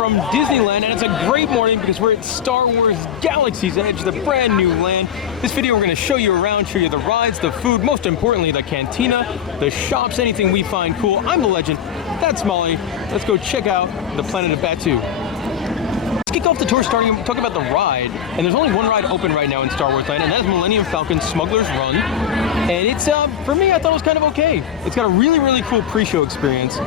from Disneyland, and it's a great morning because we're at Star Wars Galaxy's Edge, the brand new land. This video we're going to show you around, show you the rides, the food, most importantly the cantina, the shops, anything we find cool. I'm the Legend, that's Molly. Let's go check out the planet of Batuu. Let's kick off the tour talking about the ride, and there's only one ride open right now in Star Wars Land, and that is Millennium Falcon Smugglers Run. And it's, for me, I thought it was kind of okay. It's got a really cool pre-show experience.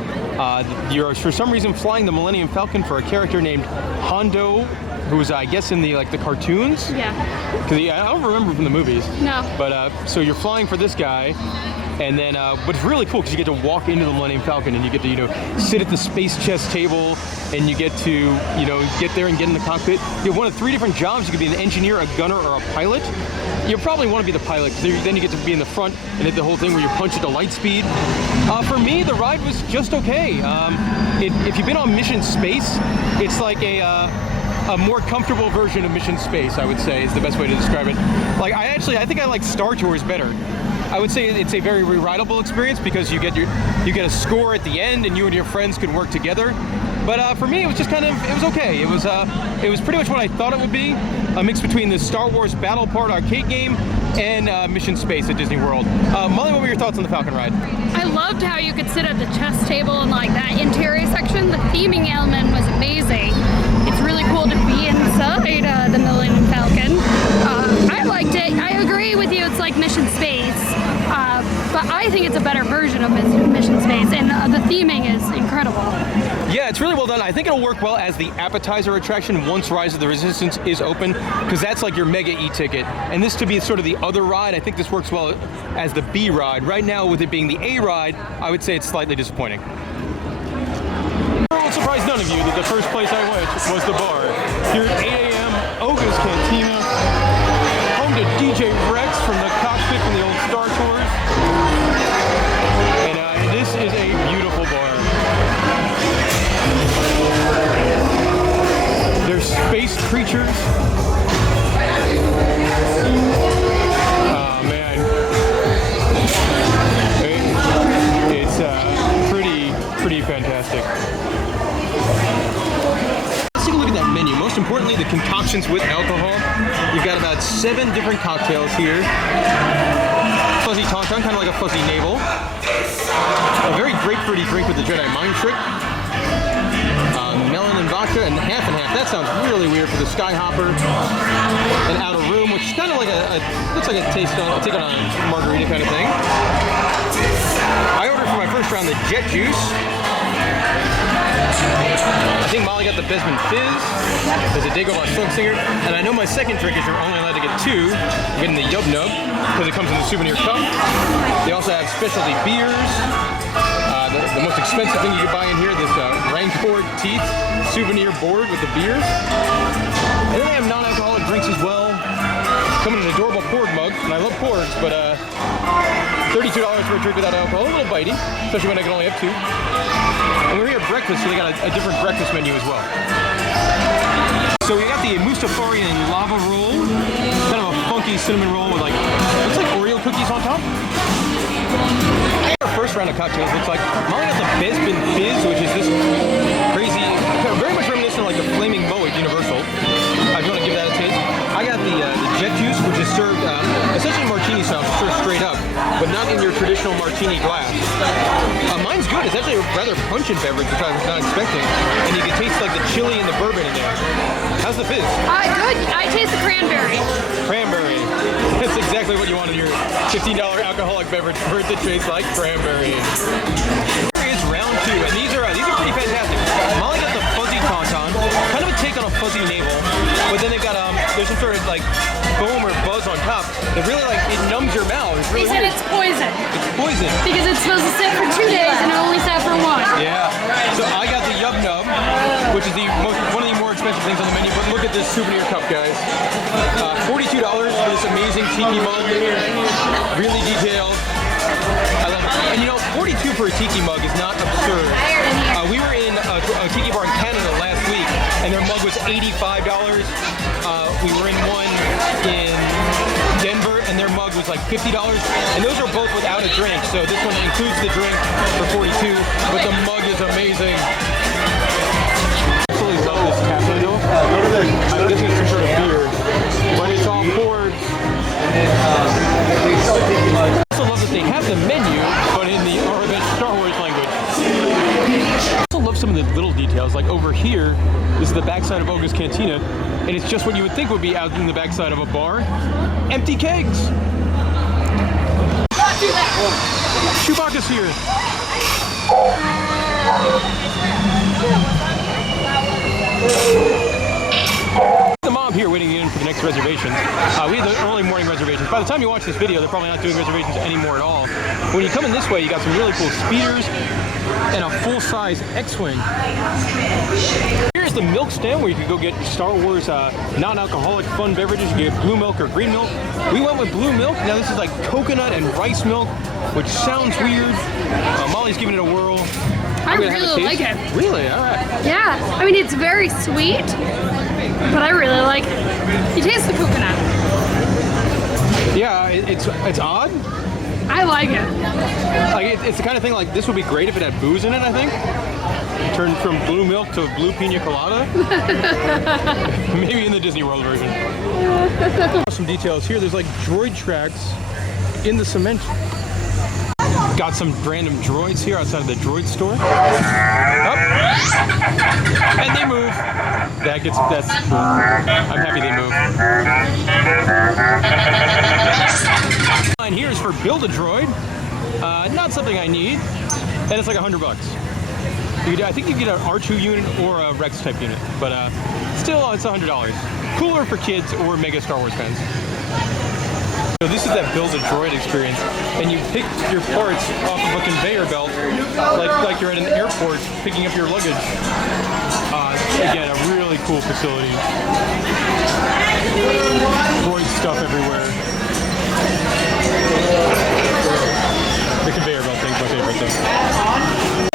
You're, for some reason, flying the Millennium Falcon for a character named Hondo, who's, I guess, in the cartoons? Yeah. Because I don't remember from the movies. No. But, so you're flying for this guy, and then, but it's really cool because you get to walk into the Millennium Falcon and you get to, sit at the space chess table, and you get to, get there and get in the cockpit. You have one of 3 different jobs. You could be an engineer, a gunner, or a pilot. You probably want to be the pilot because then you get to be in the front and hit the whole thing where you punch at the light speed. For me, the ride was just okay. If you've been on Mission Space, it's like a more comfortable version of Mission Space, I would say, is the best way to describe it. I think I like Star Tours better. I would say it's a very re-rideable experience because you get a score at the end and you and your friends can work together. But for me, it was just it was okay. It was pretty much what I thought it would be, a mix between the Star Wars Battle Part arcade game and Mission Space at Disney World. Molly, what were your thoughts on the Falcon ride? I loved how you could sit at the chess table and that interior section. The theming element was amazing. It's really cool to be inside the Millennium Falcon. I liked it. I agree with you, it's like Mission Space, but I think it's a better version of Mission Space, and the theming is incredible. Yeah, it's really well done. I think it'll work well as the appetizer attraction once Rise of the Resistance is open, because that's like your mega e-ticket. And this to be sort of the other ride, I think this works well as the B ride. Right now, with it being the A ride, I would say it's slightly disappointing. It won't surprise none of you that the first place I went was the bar. Here at 8 a.m., Oga's Cantina, home to DJ Rex from the cockpit from the old Star Tours. And this is a beautiful bar. There's space creatures. Oh man, it's pretty fantastic. Let's take a look at that menu. Most importantly, the concoctions with alcohol. You've got about 7 different cocktails here. Fuzzy Tauntaun, kind of like a fuzzy navel. A very grapefruity drink with the Jedi Mind Trick. Melon and vodka and half. That sounds really weird for the Skyhopper. And Out of Room, which is kind of like looks like a take on a margarita kind of thing. I ordered for my first round the Jet Juice. I think Molly got the Besman Fizz. There's a Dagobah Smoke Singer. And I know my second trick is you're only allowed to get 2. You're getting the Yub Nub because it comes in the souvenir cup. They also have specialty beers. The most expensive thing you can buy in here, this Rancor Teeth souvenir board with the beers. And then they have non-alcoholic drinks as well. Come in an adorable Porg mug, and I love Porgs, but $32 for a drink without alcohol, a little bitey, especially when I can only have 2. And we're here at breakfast, so they got a different breakfast menu as well. So we got the Mustafarian lava roll, kind of a funky cinnamon roll with looks like Oreo cookies on top. Our first round of cocktails looks like Molly got the Besman Fizz, which is this crazy, very much reminiscent of the Flaming Moe at Universal. If you want to give that a taste. I got the Jet Juice, which is served essentially martini style, served straight up, but not in your traditional martini glass. Mine's good. It's actually a rather pungent beverage, which I was not expecting, and you can taste the chili and the bourbon in there. How's the fizz? Good. I taste the cranberry. Cranberry. That's exactly what you want in your $15 alcoholic beverage for it to taste like cranberry. Here is round 2, and these are pretty fantastic. Molly got the Fuzzy Tauntaun, kind of a take on a fuzzy navel, but then they've got there's some sort of foam or buzz on top that really it numbs your mouth. It's really They said weird. it's poison. It's poison. Because it's supposed to sit for 2 days and it only sat for 1. Yeah. So I got the Yub Nub, which is one of the more expensive things on the menu, but look at this souvenir cup, guys. $42 for this amazing tiki mug. Really detailed. I love it. And $42 for a tiki mug is not absurd. We were in a tiki bar in Canada last week, and their mug was $85. We were in one in Denver, and their mug was $50, and those are both without a drink. So this one includes the drink for $42, but the mug is amazing. Absolutely love some of the little details. Like over here, this is the backside of Olga's Cantina, and it's just what you would think would be out in the backside of a bar. Empty kegs. Chewbacca's here. The mob here waiting in for the next reservations. We had the early morning reservations. By the time you watch this video, they're probably not doing reservations anymore at all. When you come in this way, you got some really cool speeders and a full-size X-Wing. Here's the milk stand where you can go get Star Wars non-alcoholic fun beverages. You get blue milk or green milk. We went with blue milk. Now this is like coconut and rice milk, which sounds weird. Molly's giving it a whirl. I really like it. Really? All right. Yeah. I mean, it's very sweet, but I really like it. You taste the coconut. Yeah, it's odd. I like it. Like it's the kind of thing like this would be great if it had booze in it, I think. Turned from blue milk to blue pina colada. Maybe in the Disney World version. Some details here. There's like droid tracks in the cement. Got some random droids here outside of the droid store. Up. And they move. That's cool. I'm happy they move. Line here is for build a droid. Not something I need. And it's like $100. I think you can get an R2 unit or a Rex type unit, but still it's $100. Cooler for kids or mega Star Wars fans. So this is that build a droid experience, and you pick your parts off of a conveyor belt, like you're at an airport picking up your luggage. Again, a really cool facility. Droid stuff everywhere. The conveyor belt thing's my favorite thing.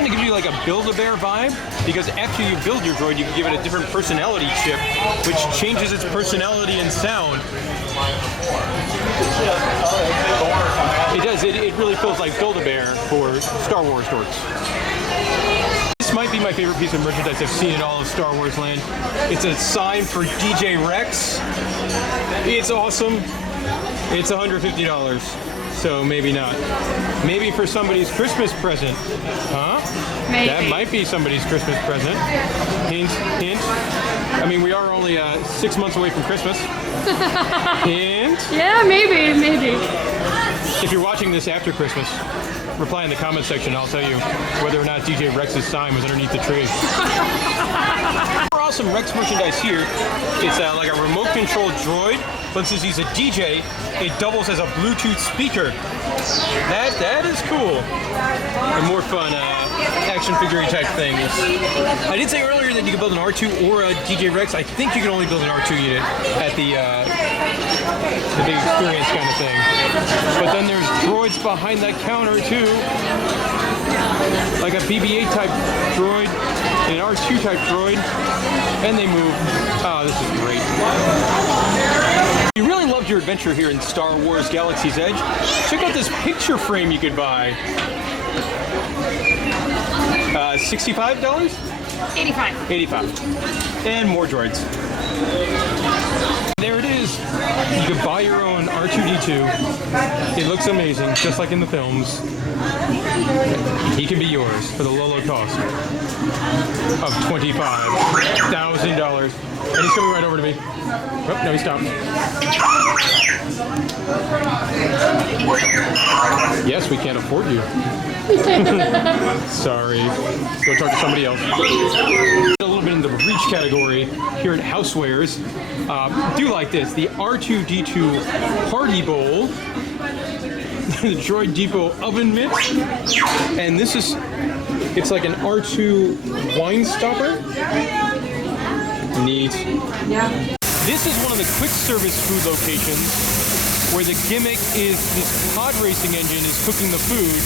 To give you like a Build-A-Bear vibe, because after you build your droid, you can give it a different personality chip, which changes its personality and sound. It does. It really feels like Build-A-Bear for Star Wars dorks. This might be my favorite piece of merchandise I've seen in all of Star Wars land. It's a sign for DJ Rex. It's awesome. It's $150. So maybe not. Maybe for somebody's Christmas present. Huh? Maybe. That might be somebody's Christmas present. Hint, hint. I mean, we are only 6 months away from Christmas. Hint. Yeah, maybe. If you're watching this after Christmas, reply in the comment section. I'll tell you whether or not DJ Rex's sign was underneath the tree. Awesome Rex merchandise here. It's like a remote-controlled droid, but since he's a DJ, it doubles as a Bluetooth speaker. That is cool. And more fun action figure type things. I did say earlier that you could build an R2 or a DJ Rex. I think you can only build an R2 unit at the big experience kind of thing. But then there's droids behind that counter too. Like a BB-8 type droid, and an R2 type droid, and they move. Oh, this is great. You really loved your adventure here in Star Wars Galaxy's Edge? Check out this picture frame you could buy. $65? 85. 85. And more droids. There it is. You can buy your own R2-D2. It looks amazing, just like in the films. He can be yours for the low, low cost of $25,000. And he's coming right over to me. Oh, no, he stopped. Yes, we can't afford you. Sorry. Go talk to somebody else. A little bit in the reach category here at Housewares. Do like this. The R2-D2 Party Bowl. The Droid Depot oven mitt. And this is, it's like an R2 wine stopper. Neat. Yeah. This is one of the quick service food locations where the gimmick is this pod racing engine is cooking the food,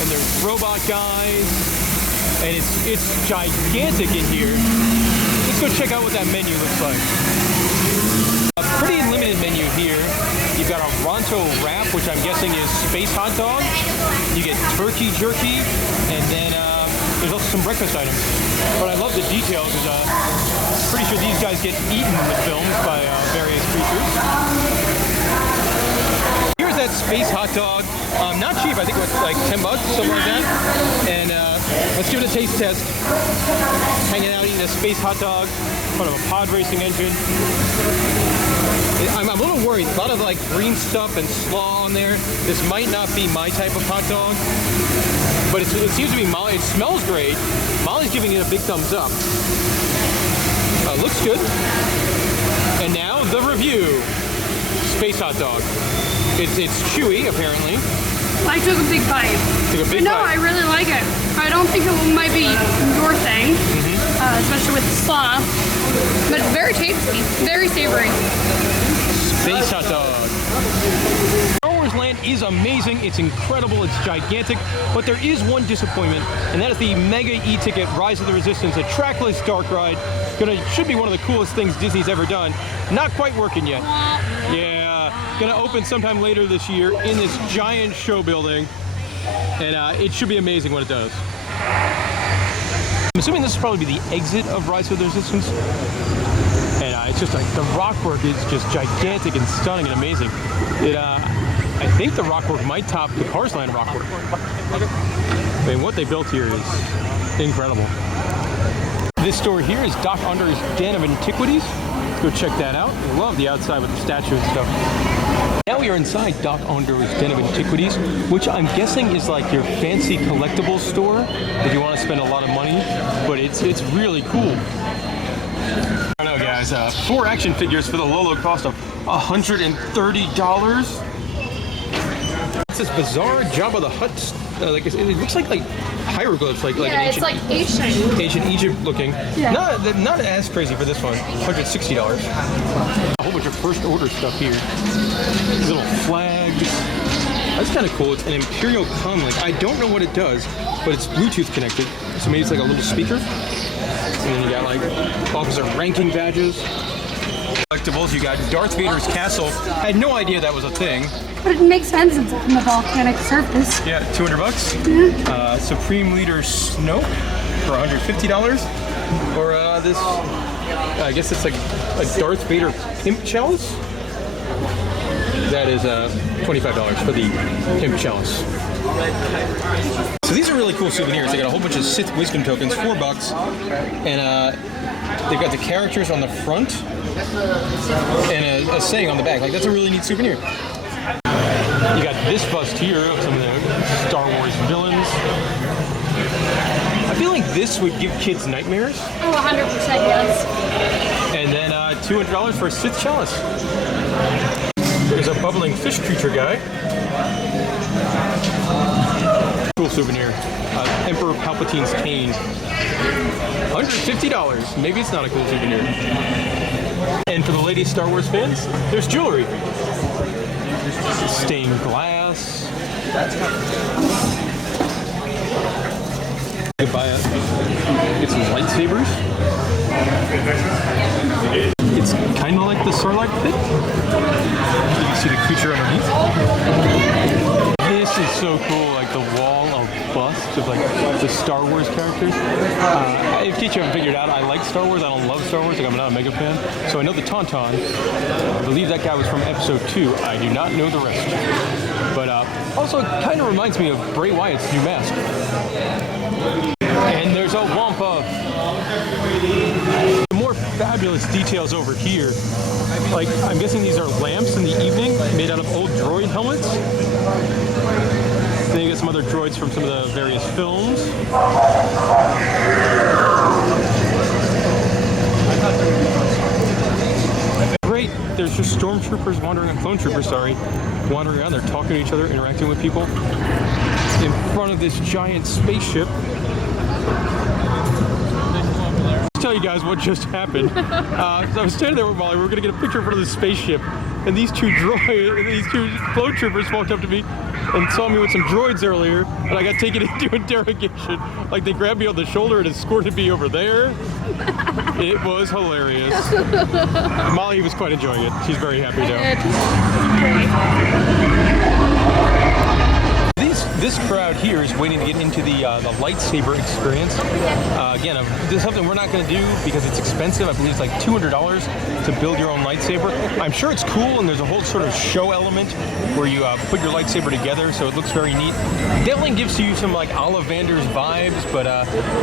and there's robot guys, and it's gigantic in here. Let's go check out what that menu looks like. A pretty limited menu here. You've got a Ronto wrap, which I'm guessing is space hot dog. You get turkey jerky, and then there's also some breakfast items. But I love the details. Pretty sure these guys get eaten in the films by various creatures. Here's that space hot dog. Not cheap. I think it was like $10, something like that. And Let's give it a taste test. Hanging out eating a space hot dog in front of a pod racing engine. I'm a little worried. A lot of like green stuff and slaw on there. This might not be my type of hot dog, but it seems to be Molly. It smells great. Molly's giving it a big thumbs up. Looks good. And now the review. Space hot dog. It's chewy apparently. I took a big bite. No, I really like it. I don't think it might be your thing, especially with the slaw, but it's very tasty, very savory. Space hot dog. Star Wars Land is amazing, it's incredible, it's gigantic, but there is one disappointment, and that is the Mega E-Ticket Rise of the Resistance, a trackless dark ride. Should be one of the coolest things Disney's ever done. Not quite working yet. Yeah. Gonna open sometime later this year in this giant show building, and it should be amazing when it does. I'm assuming this will probably be the exit of Rise of the Resistance, and it's just like the rockwork is just gigantic and stunning and amazing. I think the rockwork might top the Cars Land rockwork. I mean, what they built here is incredible. This store here is Doc Under's Den of Antiquities. Go check that out. I love the outside with the statue and stuff. Now we are inside Doc Under's Den of Antiquities, which I'm guessing is like your fancy collectibles store if you want to spend a lot of money, but it's really cool. I don't know, guys. 4 action figures for the low, low cost of $130. It's this bizarre Jabba the Hutt. Like it looks like hieroglyphs, like yeah, an ancient Egypt looking. Yeah. Not as crazy for this one. $160. A whole bunch of first order stuff here. These little flags. That's kind of cool. It's an Imperial comlink. I don't know what it does, but it's Bluetooth connected, so maybe it's like a little speaker. And then you got like officer ranking badges. Collectibles. You got Darth Vader's castle. I had no idea that was a thing. But it makes sense, it's on the volcanic surface. Yeah, $200. Supreme Leader Snoke for $150. Or this, I guess it's like a Darth Vader Pimp Chalice. That is $25 for the Pimp Chalice. So these are really cool souvenirs. They got a whole bunch of Sith Wisdom tokens, $4, and they've got the characters on the front and a saying on the back. Like, that's a really neat souvenir. You got this bust here of some of the Star Wars villains. I feel like this would give kids nightmares. Oh, 100% yes. And then $200 for a Sith Chalice. There's a bubbling fish creature guy. Cool souvenir. Emperor Palpatine's cane. $150. Maybe it's not a cool souvenir. And for the lady Star Wars fans, there's jewelry. Stained glass. You can buy get some lightsabers. It's kind of like the Sarlacc pit. You can see the creature underneath. This is so cool, like the wall of busts of like the Star Wars characters. If you haven't figured out, I like Star Wars. I don't love Star Wars. Like, I'm not a mega fan. So I know the Tauntaun. I believe that guy was from Episode 2. I do not know the rest. But also, it kind of reminds me of Bray Wyatt's new mask. And there's a Wampa. The more fabulous details over here. Like, I'm guessing these are lamps in the evening made out of old droid helmets. Then you get some other droids from some of the various films. Great. There's just stormtroopers wandering around. They're talking to each other, interacting with people in front of this giant spaceship. Tell you guys what just happened. So I was standing there with Molly. We were going to get a picture in front of the spaceship, and these two float troopers walked up to me and saw me with some droids earlier, and I got taken into interrogation. Like, they grabbed me on the shoulder and escorted me over there. It was hilarious. Molly was quite enjoying it. She's very happy now. These this crowd here is waiting to get into the lightsaber experience. Again, this is something we're not going to do because it's expensive. I believe it's like $200 to build your own lightsaber. I'm sure it's cool, and there's a whole sort of show element where you put your lightsaber together, so it looks very neat. Definitely gives you some like Ollivander's vibes, but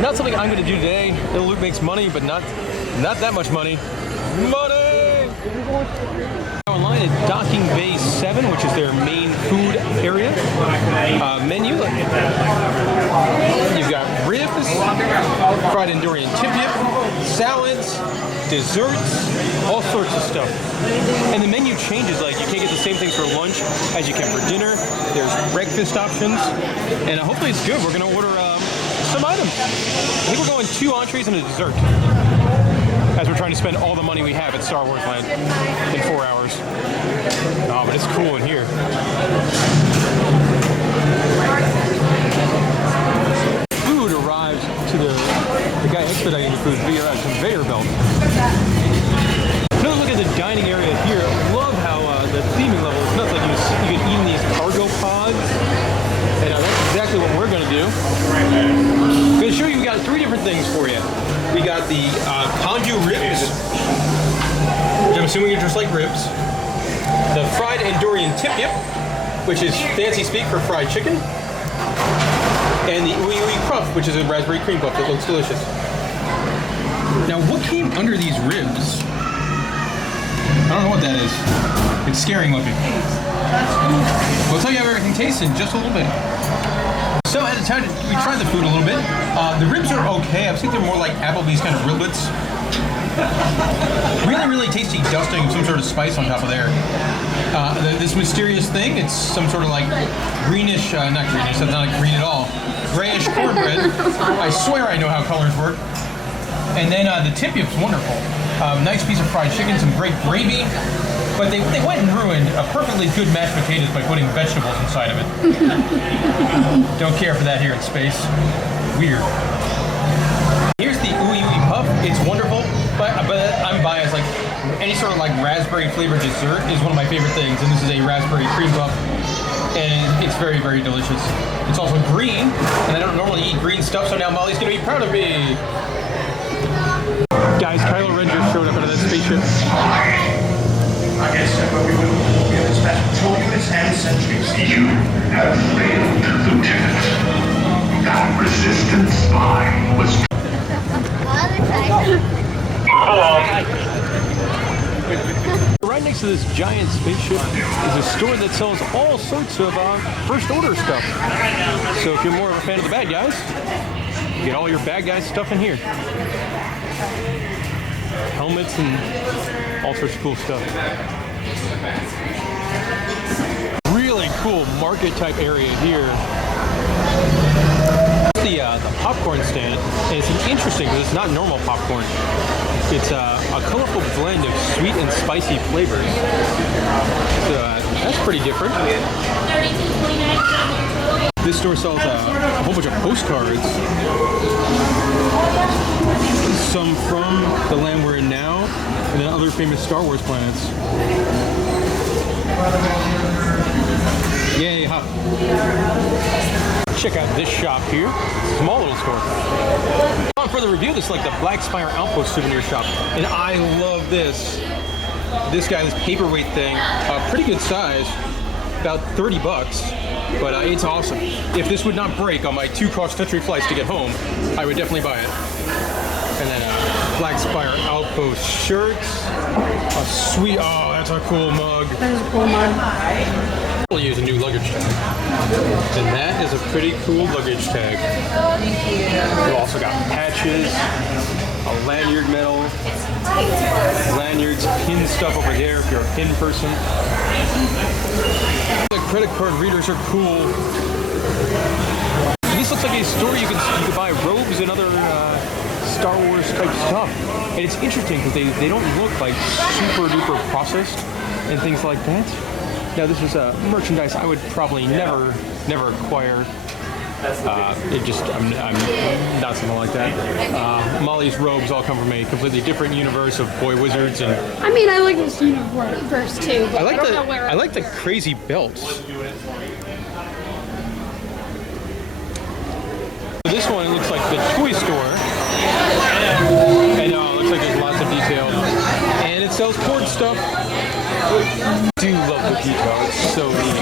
not something I'm going to do today. It makes money, but not that much money. Money! Online at Docking Bay 7, which is their main food area. Menu. You've got ribs, fried Endorian tip-yip, salads, desserts, all sorts of stuff. And the menu changes, like you can't get the same things for lunch as you can for dinner. There's breakfast options, and hopefully it's good. We're going to order some items. I think we're going 2 entrees and a dessert, as we're trying to spend all the money we have at Star Wars Land in 4 hours. Oh, but it's cool in here. Food arrives to the guy expediting the food via a conveyor belt. Another look at the dining area here. I love how the theming level is nuts. Like you can eat in these cargo pods. And that's exactly what we're going to do. I'm going to show you, we got 3 different things for you. We got the pondu ribs, which I'm assuming are just like ribs. The fried Endorian tip-yip, which is fancy speak for fried chicken. And the ooey ooey puff, which is a raspberry cream puff that looks delicious. Now, what came under these ribs? I don't know what that is. It's scaring looking. We'll tell you how everything tastes in just a little bit. So at the time, we tried the food a little bit. The ribs are okay. I think they're more like Applebee's kind of riblets. Really, really tasty dusting of some sort of spice on top of there. This mysterious thing, it's some sort of like greenish, not greenish, that's not like green at all. Grayish cornbread. I swear I know how colors work. And then the tip-yip's wonderful. Nice piece of fried chicken, some great gravy. But they went and ruined a perfectly good mashed potatoes by putting vegetables inside of it. Don't care for that here in space. Weird. Here's the ooey ooey puff. It's wonderful, but I'm biased. Like any sort of like raspberry flavored dessert is one of my favorite things, and this is a raspberry cream puff, and it's very, very delicious. It's also green, and I don't normally eat green stuff, so now Molly's gonna be proud of me. Guys, Kylo Ren just showed up out of that spaceship. I guess we will get a special units and sentries. You have failed, Lieutenant. That resistant spy was... Right next to this giant spaceship is a store that sells all sorts of First Order stuff. So if you're more of a fan of the bad guys, you get all your bad guys stuff in here. Helmets and all sorts of cool stuff. Really cool market type area here. The popcorn stand, and it's interesting because it's not normal popcorn. It's a colorful blend of sweet and spicy flavors. So that's pretty different. This store sells a whole bunch of postcards. Some from the land we're in now, and then other famous Star Wars planets. Yay, hop. Check out this shop here. Small little store. On for the review, this is like the Black Spire Outpost souvenir shop. And I love this. This guy, this paperweight thing, pretty good size, about 30 bucks. But it's awesome. If this would not break on my 2 cross-country flights to get home, I would definitely buy it. And then Black Spire Outpost shirts. A sweet, oh, that's a cool mug. That is a cool mug. We'll use a new luggage tag. And that is a pretty cool luggage tag. We've also got patches, a lanyard medal, lanyards, pin stuff over there if you're a pin person. The credit card readers are cool. This looks like a store you could buy robes and other Star Wars type stuff. And it's interesting because they don't look like super duper processed and things like that. Now this is merchandise I would probably never acquire. I'm not something like that. Molly's robes all come from a completely different universe of boy wizards, and I mean, I like this universe too. But I don't know where. I like the crazy belts. looks like the toy store. And it looks like there's lots of detail. And it sells pork stuff. I do love the detail. It's so neat.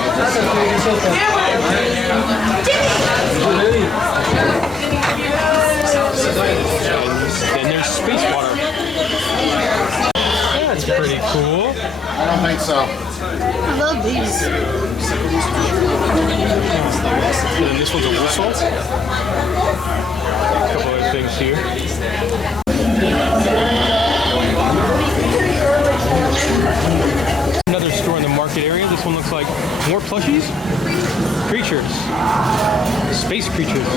And there's space water. That's pretty cool. I don't think so. I love these. And then this one's a whistle. A couple other things here. Another store in the market area. This one looks like more plushies. Creatures. Space creatures.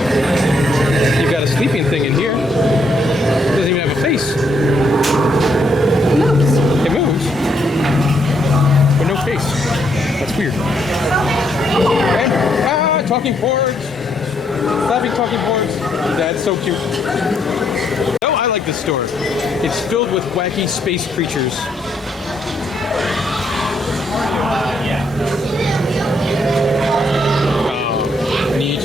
You've got a sleeping thing in here. It doesn't even have a face. It moves. It moves. But no face. That's weird. And, talking porgs. Laughing talking porgs. That's so cute. Oh, I like this store. It's filled with wacky space creatures. Oh, neat.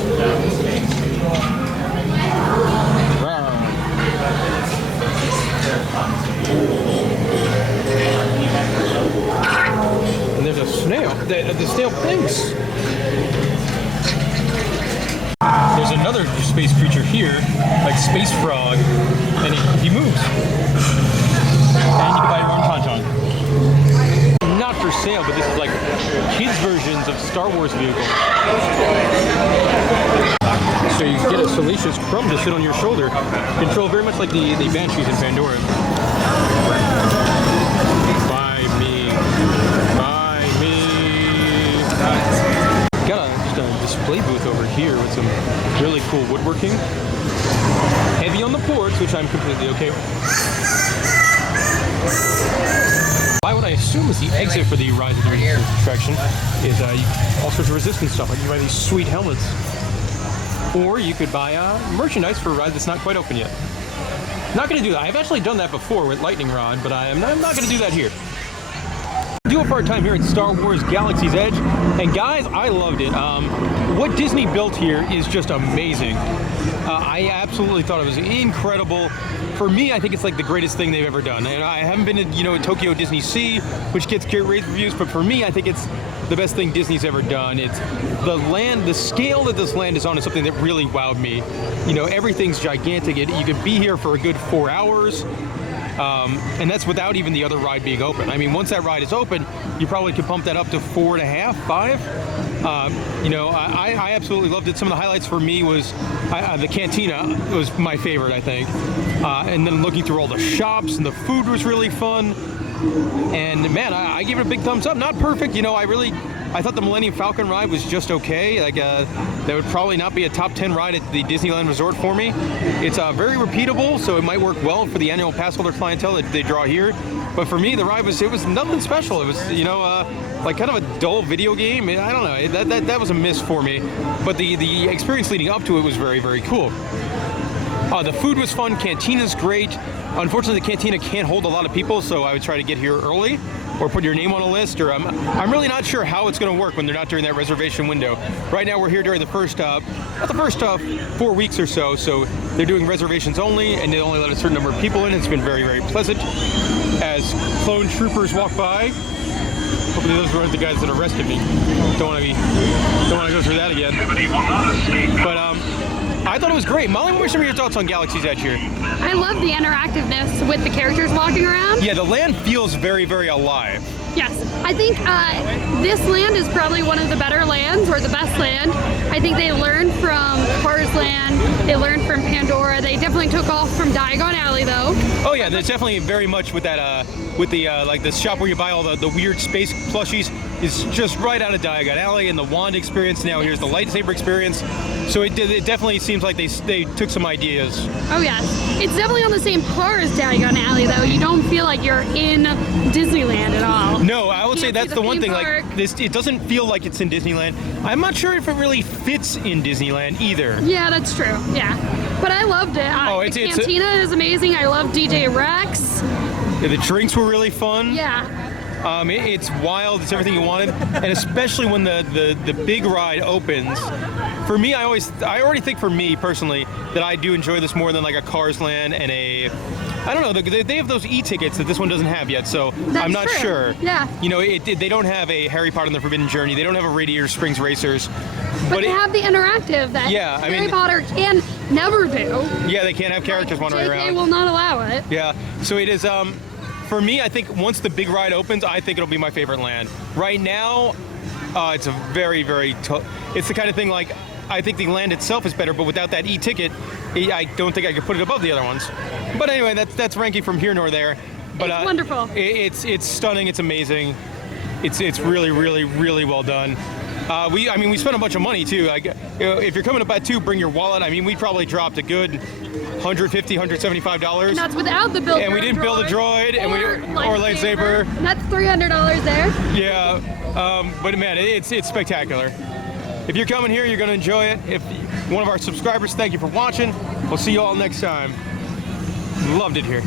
And there's a snail. The snail thinks. There's another space creature here, like Space Frog, and he moves. And you can buy your own tauntaun. Not for sale, but this is like kids' versions of Star Wars vehicles. So you get a salacious crumb to sit on your shoulder. Control very much like the Banshees in Pandora. Buy me. Buy me. Got just a display booth over here with some really cool woodworking. Heavy on the ports, which I'm completely okay with. Why would I assume is the exit for the Rise of the Resistance attraction is all sorts of resistance stuff. Like you buy these sweet helmets. Or you could buy merchandise for a ride that's not quite open yet. Not going to do that. I've actually done that before with Lightning Rod, but I'm not going to do that here. Do it for our time here at Star Wars Galaxy's Edge. And guys, I loved it. What Disney built here is just amazing. I absolutely thought it was incredible. For me, I think it's like the greatest thing they've ever done. And I haven't been to, Tokyo Disney Sea, which gets great reviews, but for me, I think it's the best thing Disney's ever done. It's the land, the scale that this land is on is something that really wowed me. Everything's gigantic. You could be here for a good 4 hours. And that's without even the other ride being open. I mean, once that ride is open, you probably could pump that up to 4.5, 5. I absolutely loved it. Some of the highlights for me was the Cantina was my favorite, I think. And then looking through all the shops, and the food was really fun. And man, I gave it a big thumbs up. Not perfect, I thought the Millennium Falcon ride was just okay. That would probably not be a top 10 ride at the Disneyland Resort for me. It's very repeatable, so it might work well for the annual pass holder clientele that they draw here. But for me, the ride was nothing special. It was like kind of a dull video game. I don't know. That was a miss for me. But the experience leading up to it was very, very cool. The food was fun. Cantina's great. Unfortunately, the Cantina can't hold a lot of people, so I would try to get here early or put your name on a list. Or I'm really not sure how it's going to work when they're not during that reservation window. Right now, we're here during the first, not the first 4 weeks or so. So they're doing reservations only, and they only let a certain number of people in. It's been very, very pleasant. As clone troopers walk by, hopefully those weren't the guys that arrested me. Don't want to go through that again. But I thought it was great. Molly, what were some of your thoughts on Galaxy's Edge here? I love the interactiveness with the characters walking around. Yeah, the land feels very, very alive. Yes, I think this land is probably one of the better lands, or the best land. I think they learned from Cars Land, they learned from Pandora. They definitely took off from Diagon Alley, though. Oh yeah, there's definitely very much with that, with the like the shop where you buy all the weird space plushies is just right out of Diagon Alley, and the wand experience. Now here's the lightsaber experience. So it definitely seems like they took some ideas. Oh yeah, it's definitely on the same par as Diagon Alley, though. You don't feel like you're in Disneyland at all. No, I would say that's the one thing. Like this, it doesn't feel like it's in Disneyland. I'm not sure if it really fits in Disneyland either. Yeah, that's true. Yeah, but I loved it. The Cantina is amazing. I love DJ Rex. Yeah, the drinks were really fun. Yeah. It's wild. It's everything you wanted, and especially when the big ride opens. For me, I already think for me personally that I do enjoy this more than like a Cars Land and a, I don't know, they have those e-tickets that this one doesn't have yet, so I'm not true. sure. Yeah. You know, they don't have a Harry Potter and the Forbidden Journey, they don't have a Radiator Springs Racers. But they have the interactive that Yeah, I Harry mean- Potter can never do. Yeah, they can't have characters wandering JK around. will not allow it. Yeah, so it is, for me, I think once the big ride opens, I think it'll be my favorite land. Right now, it's a very, very it's the kind of thing like, I think the land itself is better, but without that e-ticket, I don't think I could put it above the other ones. But anyway, that's ranking from here nor there. But It's wonderful. It's stunning, it's amazing. It's really, really, really well done. We spent a bunch of money too. Like, if you're coming up at 2, bring your wallet. I mean, we probably dropped a good $150, $175. And that's without the build. And we didn't build a droid, or lightsaber. And that's $300 there. Yeah, but man, it's spectacular. If you're coming here, you're going to enjoy it. If one of our subscribers, thank you for watching. We'll see you all next time. Loved it here.